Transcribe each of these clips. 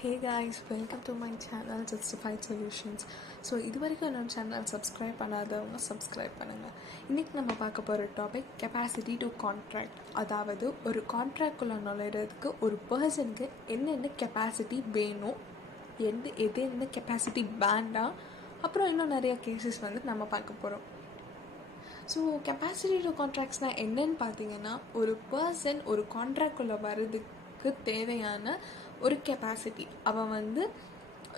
Hey guys, welcome to my channel Justified Solutions. So இது வரைக்கும் என்னோட சேனல் சப்ஸ்கிரைப் பண்ணாதவங்க சப்ஸ்கிரைப் பண்ணுங்கள். இன்றைக்கி நம்ம பார்க்க போகிற டாபிக் கெப்பாசிட்டி டு கான்ட்ராக்ட். அதாவது ஒரு கான்ட்ராக்டுக்குள்ளே நுழையிறதுக்கு ஒரு பர்சனுக்கு என்னென்ன கெப்பாசிட்டி வேணும், எந்த கெப்பாசிட்டி வேண்டாம், அப்புறம் இன்னும் நிறைய கேசஸ் வந்து நம்ம பார்க்க போகிறோம். ஸோ கெப்பாசிட்டி டு கான்ட்ராக்ட்ஸ்னால் என்னன்னு பார்த்தீங்கன்னா, ஒரு பர்சன் ஒரு கான்ட்ராக்டுக்குள்ளே வர்றதுக்கு தேவையான ஒரு கெப்பாசிட்டி. அவன் வந்து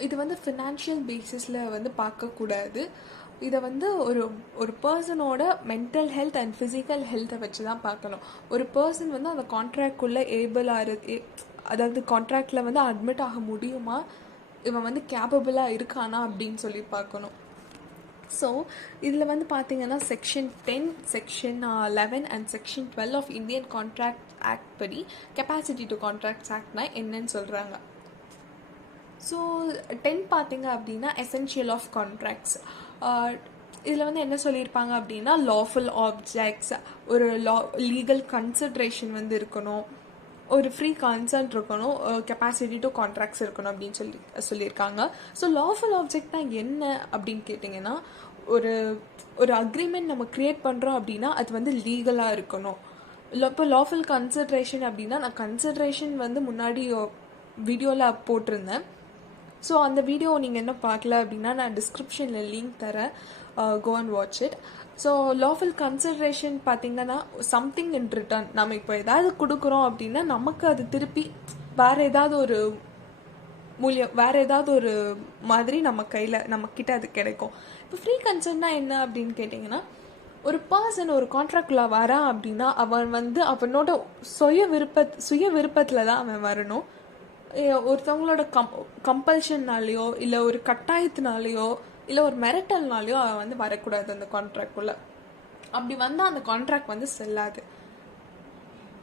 இது வந்து ஃபினான்ஷியல் பேசிஸில் வந்து பார்க்கக்கூடாது. இதை வந்து ஒரு பர்சனோட மென்டல் ஹெல்த் அண்ட் ஃபிசிக்கல் ஹெல்த்தை வச்சு தான் பார்க்கணும். ஒரு பர்சன் வந்து அந்த கான்ட்ராக்டுக்குள்ளே அதாவது கான்ட்ராக்டில் வந்து அட்மிட் ஆக முடியுமா, இவன் வந்து கேப்பபிளாக இருக்கானா அப்படின்னு சொல்லி பார்க்கணும். ஸோ இதில் வந்து பார்த்தீங்கன்னா section 10, section 11 and section 12 of Indian contract act படி கெப்பாசிட்டி டு கான்ட்ராக்ட்ஸ் ஆக்ட்னா என்னன்னு சொல்கிறாங்க. ஸோ 10 பார்த்தீங்க அப்படின்னா எசென்ஷியல் ஆஃப் கான்ட்ராக்ட்ஸ். இதில் வந்து என்ன சொல்லியிருப்பாங்க அப்படின்னா, லாஃபுல் ஆப்ஜெக்ட்ஸ், ஒரு லீகல் கன்சிட்ரேஷன் வந்து இருக்கணும், ஒரு ஃப்ரீ கன்சர்ன் இருக்கணும், கெப்பாசிட்டி டு கான்ட்ராக்ட்ஸ் இருக்கணும் அப்படின்னு சொல்லியிருக்காங்க. ஸோ லாஃபுல் ஆப்ஜெக்ட்னா என்ன அப்படின்னு கேட்டிங்கன்னா, ஒரு அக்ரிமெண்ட் நம்ம க்ரியேட் பண்ணுறோம் அப்படின்னா அது வந்து லீகலாக இருக்கணும். இப்போ லாஃபுல் கன்சிட்ரேஷன் அப்படின்னா, நான் கன்சிட்ரேஷன் வந்து முன்னாடி வீடியோவில் போட்டிருந்தேன். ஸோ அந்த வீடியோ நீங்கள் என்ன பார்க்கல அப்படின்னா நான் டிஸ்கிரிப்ஷனில் லிங்க் தரேன், go and watch it. So lawful consideration பார்த்தீங்கன்னா சம்திங் இன் ரிட்டர்ன். நம்ம இப்போ ஏதாவது கொடுக்குறோம் அப்படின்னா நமக்கு அது திருப்பி வேறு ஏதாவது ஒரு மாதிரி நம்மக்கிட்ட அது கிடைக்கும். இப்போ ஃப்ரீ கன்சர்ன்னா என்ன அப்படின்னு கேட்டிங்கன்னா, ஒரு பர்சன் ஒரு கான்ட்ராக்டில் வரான் அப்படின்னா அவன் வந்து அவனோட சுய விருப்பத்தில் தான் அவன் வரணும். ஒருத்தவங்களோட கம்பல்ஷன்னாலேயோ இல்லை ஒரு கட்டாயத்தினாலேயோ இல்லை ஒரு மிரட்டல்னாலேயோ அவன் வந்து வரக்கூடாது அந்த கான்ட்ராக்டுக்குள்ளே. அப்படி வந்தால் அந்த கான்ட்ராக்ட் வந்து செல்லாது.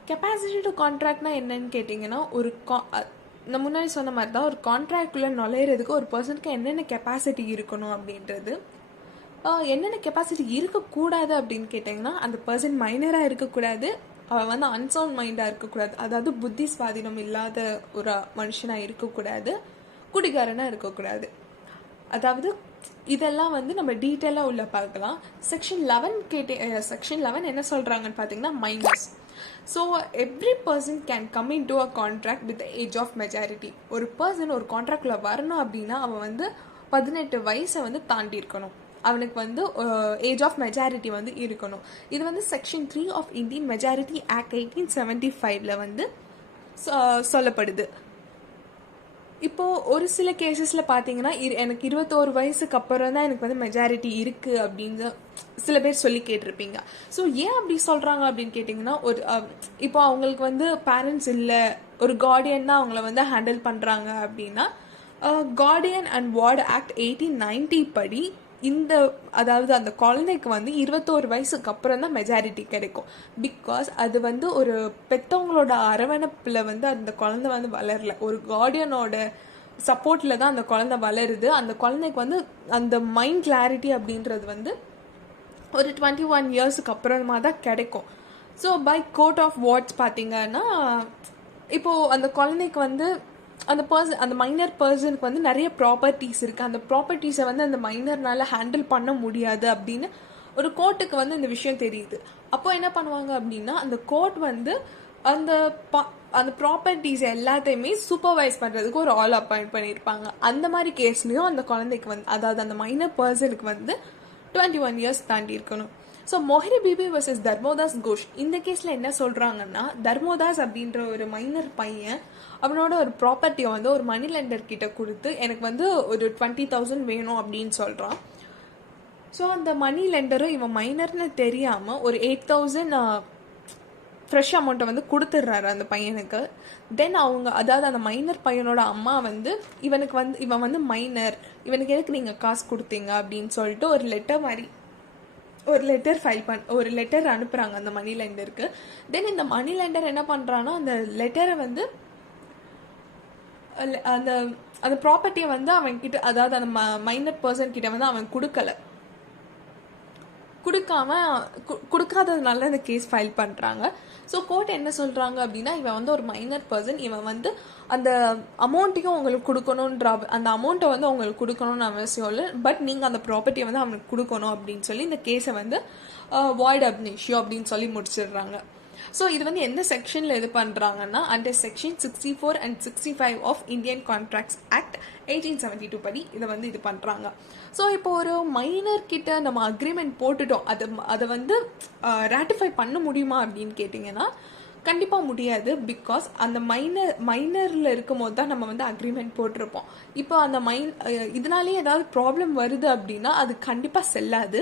கெப்பாசிட்டி டு கான்ட்ராக்ட்னா என்னன்னு கேட்டிங்கன்னா, நான் முன்னாடி சொன்ன மாதிரி தான், ஒரு கான்ட்ராக்டுக்குள்ளே நுழையிறதுக்கு ஒரு பர்சனுக்கு என்னென்ன கெப்பாசிட்டி இருக்கணும் அப்படின்றது. என்னென்ன கெப்பாசிட்டி இருக்கக்கூடாது அப்படின்னு கேட்டிங்கன்னா, அந்த பர்சன் மைனராக இருக்கக்கூடாது, அவன் வந்து அன்சவுண்ட் மைண்டாக இருக்கக்கூடாது, அதாவது புத்தி சுவாதீனம் இல்லாத ஒரு மனுஷனாக இருக்கக்கூடாது, குடிகாரனாக இருக்கக்கூடாது. அதாவது இதெல்லாம் வந்து நம்ம டீட்டெயிலாக உள்ள பார்க்கலாம். செக்ஷன் 11 என்ன சொல்கிறாங்கன்னு பார்த்தீங்கன்னா, minors. So every person can come into a contract with age of majority. ஒரு பர்சன் ஒரு கான்ட்ராக்டில் வரணும் அப்படின்னா அவன் வந்து 18 வயசை வந்து தாண்டி இருக்கணும். அவனுக்கு வந்து ஏஜ் ஆஃப் மெஜாரிட்டி வந்து இருக்கணும். இது வந்து section 3 of Indian majority act 1875 வந்து சொல்லப்படுது. இப்போது ஒரு சில கேசஸில் பார்த்தீங்கன்னா, எனக்கு 21 வயசுக்கு அப்புறம் தான் எனக்கு வந்து மெஜாரிட்டி இருக்குது அப்படின்னு சில பேர் சொல்லி கேட்டிருப்பீங்க. ஸோ ஏன் அப்படி சொல்கிறாங்க அப்படின்னு கேட்டிங்கன்னா, இப்போ அவங்களுக்கு வந்து பேரண்ட்ஸ் இல்லை, ஒரு கார்டியன் தான் அவங்கள வந்து ஹேண்டில் பண்ணுறாங்க அப்படின்னா, கார்டியன் அண்ட் வார்டு ஆக்ட் 1890 படி அதாவது அந்த குழந்தைக்கு வந்து 21 வயசுக்கு அப்புறம் தான் மெஜாரிட்டி கிடைக்கும். பிகாஸ் அது வந்து ஒரு பெற்றவங்களோட அரவணைப்பில் வந்து அந்த குழந்தை வந்து வளரல, ஒரு கார்டியனோட சப்போர்ட்டில் தான் அந்த குழந்தை வளருது. அந்த குழந்தைக்கு வந்து அந்த மைண்ட் கிளாரிட்டி அப்படின்றது வந்து ஒரு 21 இயர்ஸுக்கு அப்புறமா தான் கிடைக்கும். So by court of wards பார்த்தீங்கன்னா, இப்போது அந்த குழந்தைக்கு வந்து அந்த மைனர் பர்சனுக்கு வந்து நிறைய ப்ராப்பர்ட்டிஸ் இருக்குது. அந்த ப்ராப்பர்ட்டிஸை வந்து அந்த மைனர்னால ஹேண்டில் பண்ண முடியாது அப்படின்னு ஒரு கோர்ட்டுக்கு வந்து இந்த விஷயம் தெரியுது. அப்போ என்ன பண்ணுவாங்க அப்படின்னா, அந்த கோர்ட் வந்து அந்த ப்ராப்பர்ட்டிஸ் எல்லாத்தையுமே சூப்பர்வைஸ் பண்ணுறதுக்கு ஒரு ஆள் அப்பாயிண்ட் பண்ணியிருப்பாங்க. அந்த மாதிரி கேஸ்லேயும் அந்த குழந்தைக்கு வந்து, அதாவது அந்த மைனர் பர்சனுக்கு வந்து 21 இயர்ஸ் தாண்டி இருக்கணும். ஸோ மொஹரி பிபி வர்சஸ் தர்மோதாஸ் கோஷ், இந்த கேஸில் என்ன சொல்கிறாங்கன்னா, தர்மோதாஸ் அப்படின்ற ஒரு மைனர் பையன் அவனோட ஒரு ப்ராப்பர்ட்டியை வந்து ஒரு மணி லெண்டர் கிட்ட கொடுத்து எனக்கு வந்து ஒரு 20,000 வேணும் அப்படின்னு சொல்கிறான். ஸோ அந்த மணி லெண்டரும் இவன் மைனர்னு தெரியாமல் ஒரு 8,000 ஃப்ரெஷ் அமௌண்ட்டை வந்து கொடுத்துட்றாரு அந்த பையனுக்கு. தென் அதாவது அந்த மைனர் பையனோட அம்மா வந்து இவன் வந்து மைனர், இவனுக்கு எதுக்கு நீங்கள் காசு கொடுத்தீங்க அப்படின்னு சொல்லிட்டு ஒரு லெட்டர் அனுப்புகிறாங்க அந்த மணி லெண்டருக்கு. தென் இந்த மணி லெண்டர் என்ன பண்ணுறான்னா, அந்த லெட்டரை வந்து அந்த ப்ராப்பர்ட்டியை வந்து அவன் கிட்ட, அதாவது அந்த மைனர் பர்சன் கிட்ட வந்து அவன் கொடுக்கல. கொடுக்காததுனால இந்த கேஸ் ஃபைல் பண்ணுறாங்க. ஸோ கோர்ட் என்ன சொல்கிறாங்க அப்படின்னா, இவன் வந்து ஒரு மைனர் பர்சன், இவன் வந்து அந்த அமௌண்ட்டையும் உங்களுக்கு கொடுக்கணுன்ற அந்த அமௌண்ட்டை வந்து அவங்களுக்கு கொடுக்கணும்னு அவசியம் இல்லை, பட் நீங்கள் அந்த ப்ராப்பர்ட்டியை வந்து அவனுக்கு கொடுக்கணும் அப்படின்னு சொல்லி இந்த கேஸை வந்து வாய்ட் அப் இஷ்யூ அப்படின்னு சொல்லி முடிச்சிடுறாங்க. ஸோ இது வந்து எந்த செக்ஷனில் இது பண்ணுறாங்கன்னா, under section 64 and 65 of Indian contracts act 1872 படி இதை வந்து இது பண்ணுறாங்க. ஸோ இப்போ ஒரு மைனர் கிட்ட நம்ம அக்ரிமெண்ட் போட்டுட்டோம், அதை வந்து ராட்டிஃபை பண்ண முடியுமா அப்படின்னு கேட்டிங்கன்னா கண்டிப்பாக முடியாது. பிகாஸ் அந்த மைனரில் இருக்கும் போது தான் நம்ம வந்து அக்ரிமெண்ட் போட்டிருப்போம். இப்போ அந்த இதனாலேயே ஏதாவது ப்ராப்ளம் வருது அப்படின்னா அது கண்டிப்பாக செல்லாது.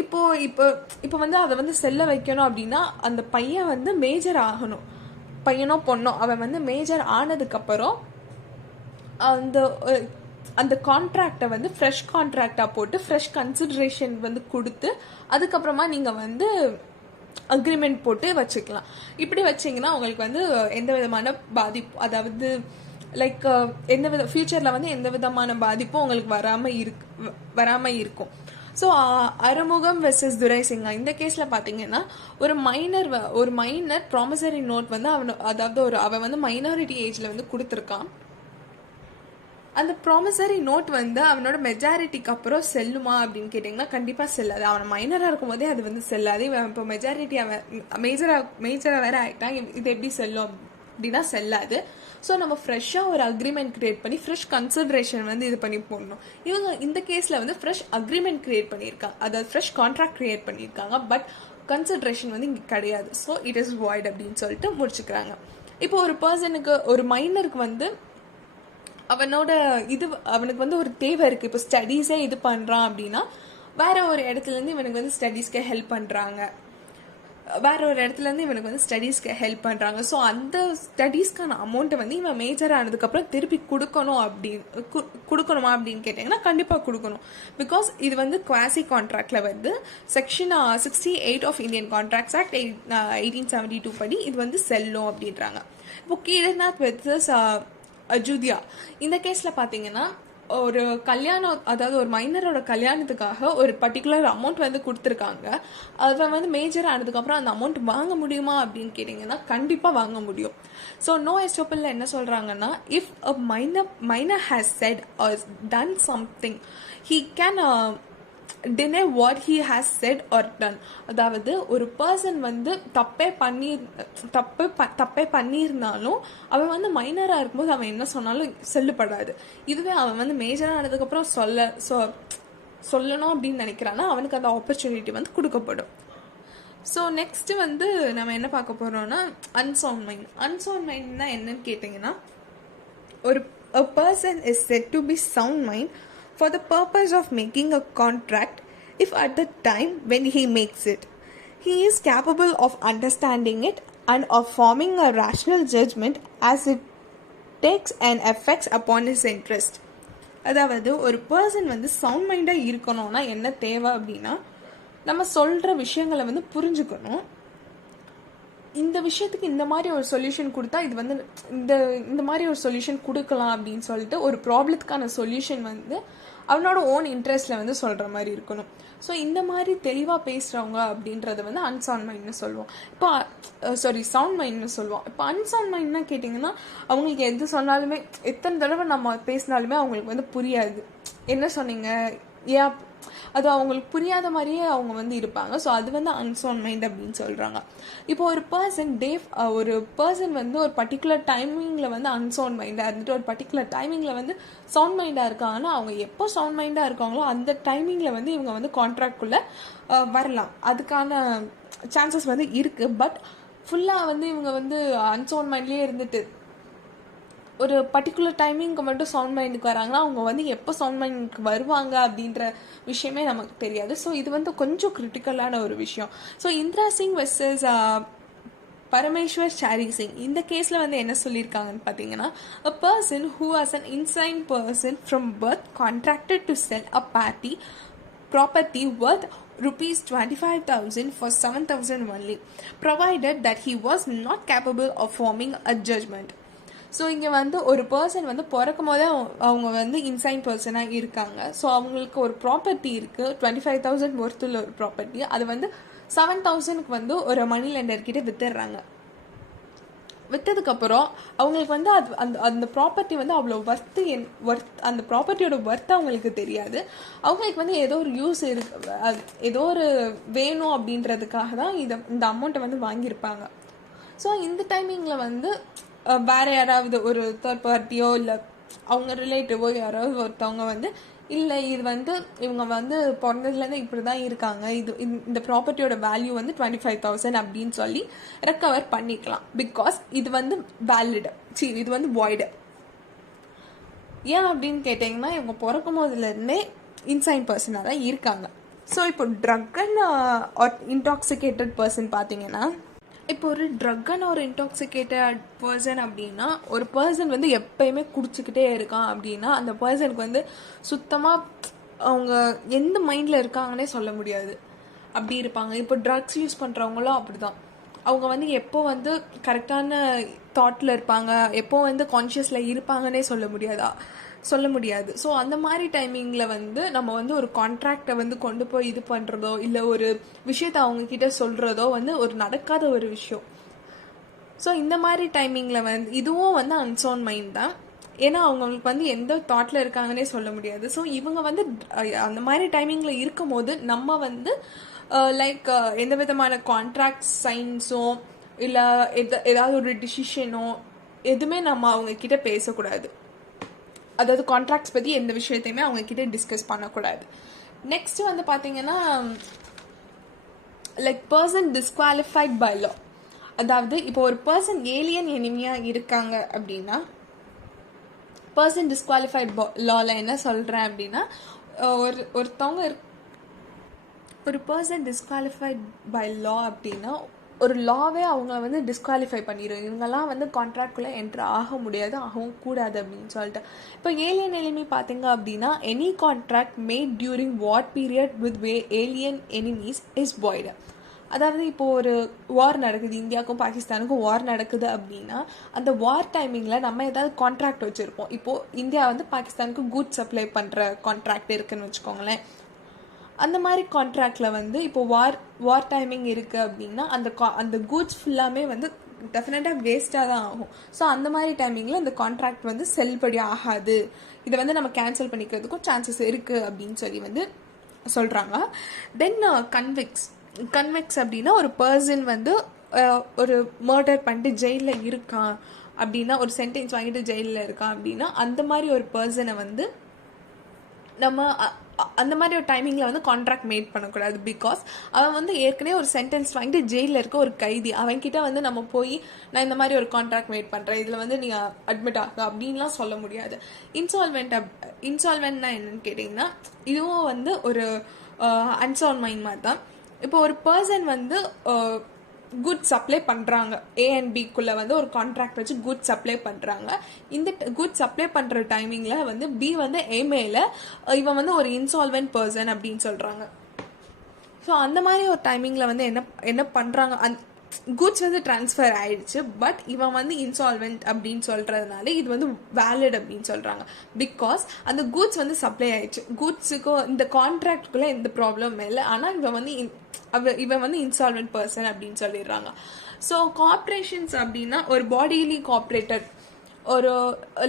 இப்போ இப்போ இப்போ வந்து அதை வந்து செல்ல வைக்கணும் அப்படின்னா அந்த பையன் வந்து மேஜர் ஆகணும். பையனோ பொண்ணோ அவன் வந்து மேஜர் ஆனதுக்கப்புறம் அந்த அந்த கான்ட்ராக்டை வந்து ஃப்ரெஷ் கான்ட்ராக்டாக போட்டு ஃப்ரெஷ் கன்சிடரேஷன் வந்து கொடுத்து அதுக்கப்புறமா நீங்கள் வந்து அக்ரிமெண்ட் போட்டு வச்சுக்கலாம். இப்படி வச்சிங்கன்னா உங்களுக்கு வந்து எந்த விதமான பாதிப்பு, அதாவது லைக் ஃபியூச்சரில் வந்து எந்த விதமான பாதிப்பும் உங்களுக்கு வராமல் இருக்கும். ஸோ அறுமுகம் வெர்சஸ் துரைசிங்கா இந்த கேஸில் பார்த்தீங்கன்னா ஒரு மைனர் ப்ராமிசரி நோட் வந்து அவன் வந்து மைனாரிட்டி ஏஜில் வந்து கொடுத்துருக்கான். அந்த ப்ராமிசரி நோட் வந்து அவனோட மெஜாரிட்டிக்கு அப்புறம் செல்லுமா அப்படின்னு கேட்டிங்கன்னா கண்டிப்பாக செல்லாது. அவன் மைனராக இருக்கும் போதே அது வந்து செல்லாது. இவன் இப்போ மெஜாரிட்டி மேஜராக வேற ஆகிட்டான், இது எப்படி செல்லும் அப்படின்னா செல்லாது. ஸோ நம்ம ஃப்ரெஷ்ஷாக ஒரு அக்ரிமெண்ட் கிரியேட் பண்ணி ஃப்ரெஷ் கன்சிடரேஷன் வந்து இது பண்ணி போடணும். இவங்க இந்த கேஸில் வந்து ஃப்ரெஷ் அக்ரிமெண்ட் கிரியேட் பண்ணியிருக்காங்க, அதாவது ஃப்ரெஷ் கான்ட்ராக்ட் கிரியேட் பண்ணியிருக்காங்க, பட் கன்சிடரேஷன் வந்து இங்கே கிடையாது. ஸோ இட் இஸ் வாய்ட் அப்படின்னு சொல்லிட்டு முடிச்சுக்கிறாங்க. இப்போ ஒரு பர்சனுக்கு, ஒரு மைனருக்கு வந்து அவனுக்கு வந்து ஒரு தேவை இருக்குது. இப்போ ஸ்டடீஸே இது பண்ணுறான் அப்படின்னா வேற ஒரு இடத்துலேருந்து இவனுக்கு வந்து ஸ்டடீஸ்க்கு ஹெல்ப் பண்ணுறாங்க. ஸோ அந்த ஸ்டடீஸ்க்கான அமௌண்ட்டை வந்து இவன் மேஜர் ஆனதுக்கப்புறம் திருப்பி கொடுக்கணுமா அப்படின்னு கேட்டிங்கன்னா கண்டிப்பாக கொடுக்கணும். பிகாஸ் இது வந்து குவாசி கான்ட்ராக்டில் வந்து section 68 of Indian contracts act 1872 படி இது வந்து செல்லும் அப்படின்றாங்க. இப்போ கீழநாத் வெர்சஸ் அஜுதியா இந்த கேஸில் பார்த்தீங்கன்னா ஒரு கல்யாணம், அதாவது ஒரு மைனரோட கல்யாணத்துக்காக ஒரு பர்டிகுலர் அமௌண்ட் வந்து கொடுத்துருக்காங்க. அதை வந்து மேஜர் ஆனதுக்கப்புறம் அந்த அமௌண்ட் வாங்க முடியுமா அப்படின்னு கேட்டிங்கன்னா கண்டிப்பாக வாங்க முடியும். ஸோ நோ எஸ்டோப்பிளில் என்ன சொல்கிறாங்கன்னா, if a minor has set are done something he can deny what he has said or done. அதாவது ஒரு பர்சன் வந்து தப்பே பண்ணியிருந்தாலும் அவன் வந்து மைனராக இருக்கும்போது அவன் என்ன சொன்னாலும் செல்லுப்படாது. இதுவே அவன் வந்து மேஜராக ஆனதுக்கப்புறம் சொல்லணும் அப்படின்னு நினைக்கிறான்னா அவனுக்கு அந்த ஆப்பர்ச்சுனிட்டி வந்து கொடுக்கப்படும். ஸோ நெக்ஸ்ட் வந்து நம்ம என்ன பார்க்க போகிறோம்னா அன்சவுண்ட் மைண்ட்னா என்னன்னு கேட்டிங்கன்னா, a person is said to be sound mind for the purpose of making a contract if at the time when he makes it he is capable of understanding it and of forming a rational judgment as it takes an effect upon his interest. அதாவது ஒரு person வந்து sound மைண்டாக இருக்கணும்னா என்ன தேவை அப்படின்னா, நம்ம சொல்கிற விஷயங்களை வந்து புரிஞ்சுக்கணும். இந்த விஷயத்துக்கு இந்த மாதிரி ஒரு சொல்யூஷன் கொடுத்தா இது வந்து இந்த மாதிரி ஒரு சொல்யூஷன் கொடுக்கலாம் அப்படின்னு சொல்லிட்டு ஒரு ப்ராப்ளத்துக்கான சொல்யூஷன் வந்து அவனோட ஓன் இன்ட்ரெஸ்டில் வந்து சொல்கிற மாதிரி இருக்கணும். ஸோ இந்த மாதிரி தெளிவாக பேசுகிறவங்க அப்படின்றத வந்து அன்சவுண்ட் மைண்ட்னு சொல்லுவோம். சவுண்ட் மைண்ட்னு சொல்லுவோம். இப்போ அன்சவுண்ட் மைண்ட்னா கேட்டிங்கன்னா அவங்களுக்கு எது சொன்னாலுமே, எத்தனை தடவை நம்ம பேசினாலுமே அவங்களுக்கு வந்து புரியாது. என்ன சொன்னீங்க, ஏன் அது அவங்களுக்கு புரியாத மாதிரியே அவங்க வந்து இருப்பாங்க. ஸோ அது வந்து அன்சவுண்ட் மைண்ட் அப்படின்னு சொல்கிறாங்க. இப்போ ஒரு பர்சன் வந்து ஒரு பர்டிகுலர் டைமிங்கில் வந்து அன்சவுண்ட் மைண்டாக இருந்துட்டு ஒரு பர்டிகுலர் டைமிங்கில் வந்து சவுண்ட் மைண்டாக இருக்காங்கன்னா அவங்க எப்போ சவுண்ட் மைண்டாக இருக்காங்களோ அந்த டைமிங்கில் வந்து இவங்க வந்து கான்ட்ராக்ட்குள்ளே வரலாம். அதுக்கான சான்சஸ் வந்து இருக்குது. பட் ஃபுல்லாக வந்து இவங்க வந்து அன்சவுண்ட் மைண்ட்லேயே இருந்துட்டு ஒரு பர்டிகுலர் டைமிங்க்கு மட்டும் சவுண்ட் மைண்டுக்கு வராங்கன்னா அவங்க வந்து எப்போ சவுண்ட் மைண்டுக்கு வருவாங்க அப்படின்ற விஷயமே நமக்கு தெரியாது. ஸோ இது வந்து கொஞ்சம் கிரிட்டிக்கலான ஒரு விஷயம். So Indira Singh versus Parameshwar sorry Singh இந்த கேஸில் வந்து என்ன சொல்லியிருக்காங்கன்னு பார்த்தீங்கன்னா, a person who has an insane person from birth contracted to sell a property worth rupees 25,000 for 7,000 only, provided that he was not capable of forming a judgment. So இங்கே வந்து ஒரு person வந்து பிறக்கும் போதே அவங்க வந்து இன்சைன் பர்சனாக இருக்காங்க. ஸோ அவங்களுக்கு ஒரு ப்ராப்பர்ட்டி இருக்குது, 25,000 ஒர்த்தில் ஒரு ப்ராப்பர்ட்டி. அது வந்து 7,000க்கு வந்து ஒரு மணி லெண்டர்கிட்ட வித்துடுறாங்க. விற்றதுக்கப்புறம் அவங்களுக்கு வந்து அது அந்த அந்த ப்ராப்பர்ட்டி வந்து அவ்வளோ அந்த ப்ராப்பர்ட்டியோட ஒர்த்து அவங்களுக்கு தெரியாது. அவங்களுக்கு வந்து ஏதோ ஒரு யூஸ் இருக்கு, ஏதோ ஒரு வேணும் அப்படின்றதுக்காக தான் இந்த அமௌண்ட்டை வந்து வாங்கியிருப்பாங்க. ஸோ இந்த டைமிங்கில் வந்து வேறு யாராவது ஒரு தேர்ட் பார்ட்டியோ இல்லை அவங்க ரிலேட்டிவோ யாராவது ஒருத்தவங்க வந்து இல்லை இது வந்து இவங்க வந்து பிறந்ததுலேருந்து இப்படி தான் இருக்காங்க, இந்த ப்ராப்பர்ட்டியோட வேல்யூ வந்து 25,000 அப்படின்னு சொல்லி ரெக்கவர் பண்ணிக்கலாம். பிகாஸ் இது வந்து வேலிடு, இது வந்து வாய்டு. ஏன் அப்படின்னு கேட்டிங்கன்னா இவங்க பிறக்கும் போதுலேருந்தே இன்சைன் பர்சனாக தான் இருக்காங்க. ஸோ இப்போ ட்ரக் அண்ட் இன்டாக்சிகேட்டட் பர்சன் பார்த்தீங்கன்னா, இப்போ ஒரு ட்ரக் அண்ட் ஒரு இன்டாக்சிகேட்டட் பர்சன் அப்படின்னா ஒரு பர்சன் வந்து எப்பயுமே குடிச்சிக்கிட்டே இருக்கான் அப்படின்னா அந்த பர்சனுக்கு வந்து சுத்தமாக அவங்க எந்த மைண்டில் இருக்காங்கன்னே சொல்ல முடியாது, அப்படி இருப்பாங்க. இப்போ ட்ரக்ஸ் யூஸ் பண்ணுறவங்களும் அப்படி தான். அவங்க வந்து எப்போ வந்து கரெக்டான தாட்டில் இருப்பாங்க, எப்போ வந்து கான்ஷியஸில் இருப்பாங்கன்னே சொல்ல முடியாது. ஸோ அந்த மாதிரி டைமிங்கில் வந்து நம்ம வந்து ஒரு கான்ட்ராக்டை வந்து கொண்டு போய் இது பண்ணுறதோ இல்லை ஒரு விஷயத்தை அவங்கக்கிட்ட சொல்கிறதோ வந்து ஒரு நடக்காத ஒரு விஷயம். ஸோ இந்த மாதிரி டைமிங்கில் வந்து இதுவும் வந்து அன்சோன் மைண்ட் தான். ஏன்னா அவங்களுக்கு வந்து எந்த தாட்டில் இருக்காங்கன்னே சொல்ல முடியாது. ஸோ இவங்க வந்து அந்த மாதிரி டைமிங்கில் இருக்கும் போது நம்ம வந்து லைக் எந்த விதமான கான்ட்ராக்ட் சைன்ஸோ இல்லை ஏதாவது ஒரு டிசிஷனோ எதுவுமே நம்ம அவங்கக்கிட்ட பேசக்கூடாது. அதாவது கான்ட்ராக்ட்ஸ் பற்றி எந்த விஷயத்தையுமே அவங்கக்கிட்ட டிஸ்கஸ் பண்ணக்கூடாது. நெக்ஸ்ட் வந்து பார்த்தீங்கன்னா like person disqualified by law. அதாவது இப்போ ஒரு பர்சன் ஏலியன் எனிமியாக இருக்காங்க அப்படின்னா பர்சன் டிஸ்குவாலிஃபைட் லாவில் என்ன சொல்கிறேன் அப்படின்னா ஒரு பர்சன் டிஸ்குவாலிஃபைட் பை லா அப்படின்னா ஒரு லாவே அவங்கள வந்து டிஸ்குவாலிஃபை பண்ணிடும். இவங்கெல்லாம் வந்து கான்ட்ராக்ட்குள்ளே என்ட்ரு ஆக முடியாது, ஆகவும் கூடாது அப்படின்னு சொல்லிட்டு. இப்போ ஏலியன் எனிமி பார்த்தீங்க அப்படின்னா any contract made during war period with alien enemies is void. அதாவது இப்போது ஒரு வார் நடக்குது, இந்தியாவுக்கும் பாகிஸ்தானுக்கும் வார் நடக்குது அப்படின்னா அந்த வார் டைமிங்கில் நம்ம ஏதாவது கான்ட்ராக்ட் வச்சுருப்போம். இப்போது இந்தியா வந்து பாகிஸ்தானுக்கு குட்ஸ் சப்ளை பண்ணுற கான்ட்ராக்ட் இருக்குதுன்னு வச்சுக்கோங்களேன். அந்த மாதிரி கான்ட்ராக்டில் வந்து இப்போ வார் டைமிங் இருக்குது அப்படின்னா அந்த கூட்ஸ் ஃபுல்லாமே வந்து டெஃபினட்டாக வேஸ்ட்டாக தான் ஆகும். ஸோ அந்த மாதிரி டைமிங்கில் அந்த கான்ட்ராக்ட் வந்து செல்லுபடி ஆகாது, இதை வந்து நம்ம கேன்சல் பண்ணிக்கிறதுக்கும் சான்சஸ் இருக்குது அப்படின்னு சொல்லி வந்து சொல்கிறாங்க. தென் கன்விக்ஸ் அப்படின்னா ஒரு பர்சன் வந்து ஒரு மர்டர் பண்ணிட்டு ஜெயிலில் இருக்கான் அப்படின்னா, ஒரு சென்டென்ஸ் வாங்கிட்டு ஜெயிலில் இருக்கான் அப்படின்னா அந்த மாதிரி ஒரு பர்சனை வந்து நம்ம அந்த மாதிரி ஒரு டைமிங்கில் வந்து கான்ட்ராக்ட் மேட் பண்ணக்கூடாது. பிகாஸ் அவன் வந்து ஏற்கனவே ஒரு சென்டென்ஸ் வாங்கிட்டு ஜெயிலில் இருக்க ஒரு கைதி, அவன்கிட்ட வந்து நம்ம போய் நான் இந்த மாதிரி ஒரு கான்ட்ராக்ட் மேட் பண்ணுறேன், இதில் வந்து நீ அட்மிட் ஆக அப்படின்லாம் சொல்ல முடியாது. இன்சால்வெண்ட்னா என்னன்னு கேட்டிங்கன்னா இதுவும் வந்து ஒரு அன்சவுண்ட் மைண்ட் மாதிரி தான். இப்போ ஒரு பர்சன் வந்து குட் சப்ளை பண்ணுறாங்க, ஏ அண்ட் பிக்குள்ளே வந்து ஒரு கான்ட்ராக்ட் வச்சு குட் சப்ளை பண்ணுறாங்க. இந்த குட் சப்ளை பண்ணுற டைமிங்கில் வந்து பி வந்து ஏ மேல இவன் வந்து ஒரு இன்சால்வென்ட் பர்சன் அப்படின்னு சொல்கிறாங்க. ஸோ அந்த மாதிரி ஒரு டைமிங்கில் வந்து என்ன பண்ணுறாங்க, குட்ஸ் வந்து ட்ரான்ஸ்ஃபர் ஆயிடுச்சு, பட் இவன் வந்து இன்சால்வென்ட் அப்படின்னு சொல்கிறதுனால இது வந்து வேலிட் அப்படின்னு சொல்கிறாங்க. பிகாஸ் அந்த குட்ஸ் வந்து சப்ளை ஆயிடுச்சு, குட்ஸுக்கும் இந்த கான்ட்ராக்டுக்குள்ளே எந்த ப்ராப்ளமும் இல்லை, ஆனால் இவன் வந்து இன்சால்வென்ட் பர்சன் அப்படின்னு சொல்லிடுறாங்க. ஸோ கார்பரேஷன்ஸ் அப்படின்னா ஒரு பாடிலி கார்பரேட்டட் ஒரு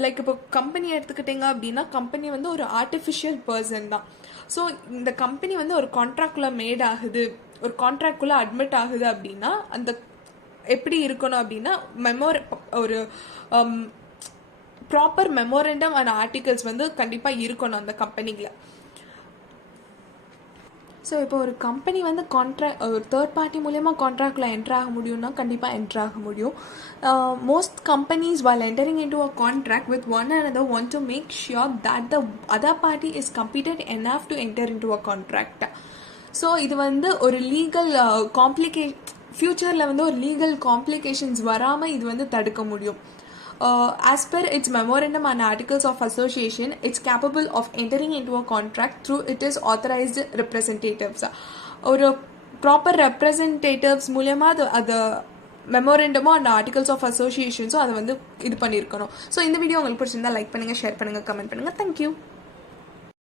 லைக் இப்போ கம்பெனி எடுத்துக்கிட்டிங்க அப்படின்னா கம்பெனி வந்து ஒரு ஆர்டிஃபிஷியல் பர்சன் தான். ஸோ இந்த கம்பெனி வந்து ஒரு கான்ட்ராக்டில் மேட் ஆகுது, ஒரு கான்ட்ராக்ட்குள்ளே அட்மிட் ஆகுது அப்படின்னா அந்த எப்படி இருக்கணும் அப்படின்னா ஒரு ப்ராப்பர் மெமோரண்டம் அண்ட் ஆர்டிகல்ஸ் வந்து கண்டிப்பாக இருக்கணும் அந்த கம்பெனியில். ஸோ இப்போ ஒரு கம்பெனி வந்து ஒரு தேர்ட் பார்ட்டி மூலயமா கான்ட்ராக்டில் என்ட்ரு ஆக முடியும்னா கண்டிப்பாக என்ட்ரு ஆக முடியும். Most companies while entering into a contract with one another want to make sure that the other party is competent enough to enter into a contract. So இது வந்து ஒரு legal ஃப்யூச்சரில் வந்து ஒரு லீகல் காம்ப்ளிகேஷன்ஸ் வராமல் இது வந்து தடுக்க முடியும். As per its memorandum and articles of association, it's capable of entering into a contract through its authorized representatives. ஒரு ப்ராப்பர் ரெப்ரசன்டேட்டிவ்ஸ் மூலமாக அது மெமோரண்டமோ அண்ட் ஆர்டிகல்ஸ் ஆஃப் அசோசியேஷன்ஸோ அதை வந்து இது பண்ணியிருக்கணும். ஸோ இந்த வீடியோ உங்களுக்கு பிடிச்சிருந்தா லைக் பண்ணுங்கள், ஷேர் பண்ணுங்கள், கமெண்ட் பண்ணுங்கள். தேங்க்யூ.